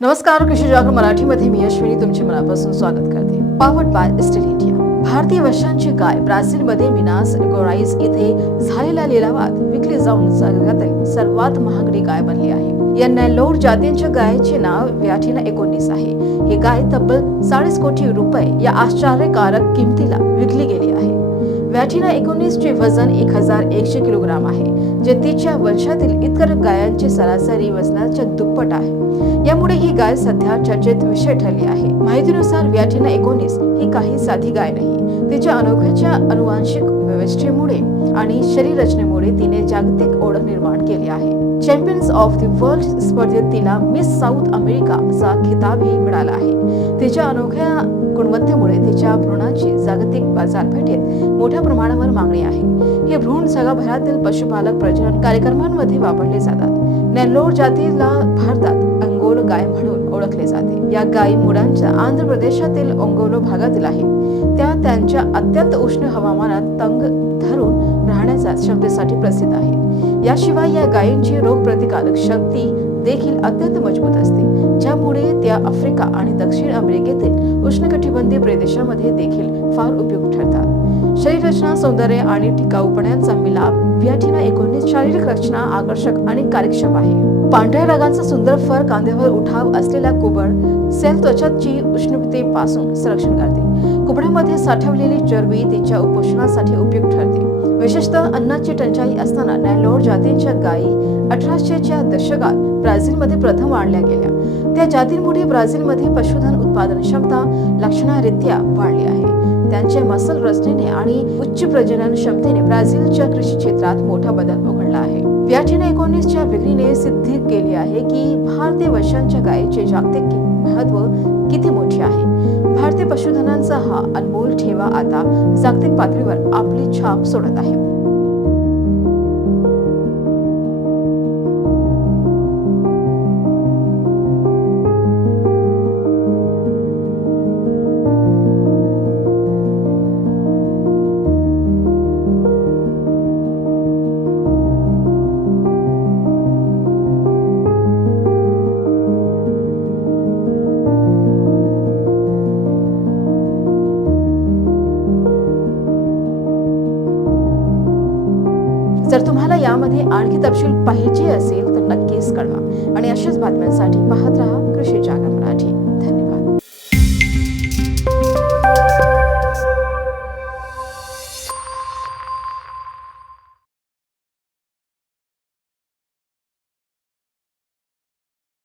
नमस्कार कृषी जागर मराठीमध्ये मी अश्विनी तुमचे मनापासून स्वागत करते. पावट बाय स्टील इंडिया भारतीय वर्षांची गाय ब्राझीलमध्ये मिनास गोराईस इथे झालेल्या लिलावात विकली जाऊन जगातील सर्वात महागडी गाय बनली आहे. या नेल्लोर जातींच्या गायचे नाव व्याठीना एकोणीस आहे. ही गाय तब्बल चाळीस कोटी रुपये या आश्चर्यकारक किमतीला विकली गेली आहे. व्हॅटिना एकोणीसचे वजन एक हजार एकशे किलोग्राम आहे जे तिच्या वर्षातील इतर गायांचे सरासरी वजनाच्या दुप्पट आहे. यामुळे ही गाय सध्या चर्चेत विषय ठरली आहे. माहितीनुसार व्याठीना एकोणीस ही काही साधी गाय नाही तिच्या अनोख्याच्या अनुवांशिक व्यवस्थेमुळे आणि शरीररचनेमुळे तिने जागतिक ओळख निर्माण केली आहे. चॅम्पियन्स ऑफ द वर्ल्ड स्पर्धेत तिला मिस साऊथ अमेरिका अमेरिकाचा खिताबही मिळाला आहे. तिच्या अनोख्या गुणवत्तेमुळे तिच्या भ्रूणाची जागतिक बाजारपेठेत मोठ्या प्रमाणावर मागणी आहे. हे भ्रूण जगभरातील पशुपालक प्रजनन कार्यक्रमांमध्ये वापरले जातात. नेल्लोर जातीला भारतात अंगोल गाय म्हणून ओळखले जाते. या गायी मुलांच्या आंध्र प्रदेशातील ओंगोलो भागातील आहेत. त्या त्यांच्या अत्यंत उष्ण हवामानात तंग धरून राहण्याच्या क्षमतेसाठी प्रसिद्ध आहेत. याशिवाय या गायींची रोगप्रतिकारक शक्ती देखील अत्यंत मजबूत असते. ज्यामुळे त्या आफ्रिका आणि दक्षिण अमेरिकेतील उष्णकटिबंधीय प्रदेशामध्ये देखील फार उपयुक्त ठरतात. शरीर रचना सौंदर्य आणि टिकाऊपणाचा मिलाप या शारीरिक रचना आकर्षक आणि कार्यक्षम आहे. पांढऱ्या रगांचा सुंदर फर कांद्यावर उठाव असलेल्या कुबड सेल त्वचाची उष्णतेपासून संरक्षण करते. कुबड्यामध्ये साठवलेली चरबी तिच्या उपोषणासाठी उपयुक्त ठरते. विशेषतः अन्नाची टंचाई असताना नॅलोर जातींच्या गायी अठराशेच्या दशकात ब्राझीलमध्ये प्रथम आणल्या गेल्या. त्या जातींमुळे ब्राझीलमध्ये पशुधन उत्पादन क्षमता लक्षणरीत्या वाढली आहे. त्यांच्या मसल रचनेने आणि उच्च प्रजनन क्षमतेने ब्राझीलच्या कृषी क्षेत्रात मोठा बदल उघडला आहे. व्याठीने एकोणीसच्या विक्रीने सिद्धी केली आहे की भारतीय वर्षांच्या गायीचे जागतिक महत्त्व किती मोठे आहे? भारतीय पशुधनांचा हा अनमोल ठेवा आता जागतिक पातळीवर आपली छाप सोडत आहे. जर तुम्हाला यामध्ये आणखी तपशील पाहिजे असेल तर नक्कीच कळवा. आणि अशाच बातम्यांसाठी पाहत राहा कृषी जागर मराठी.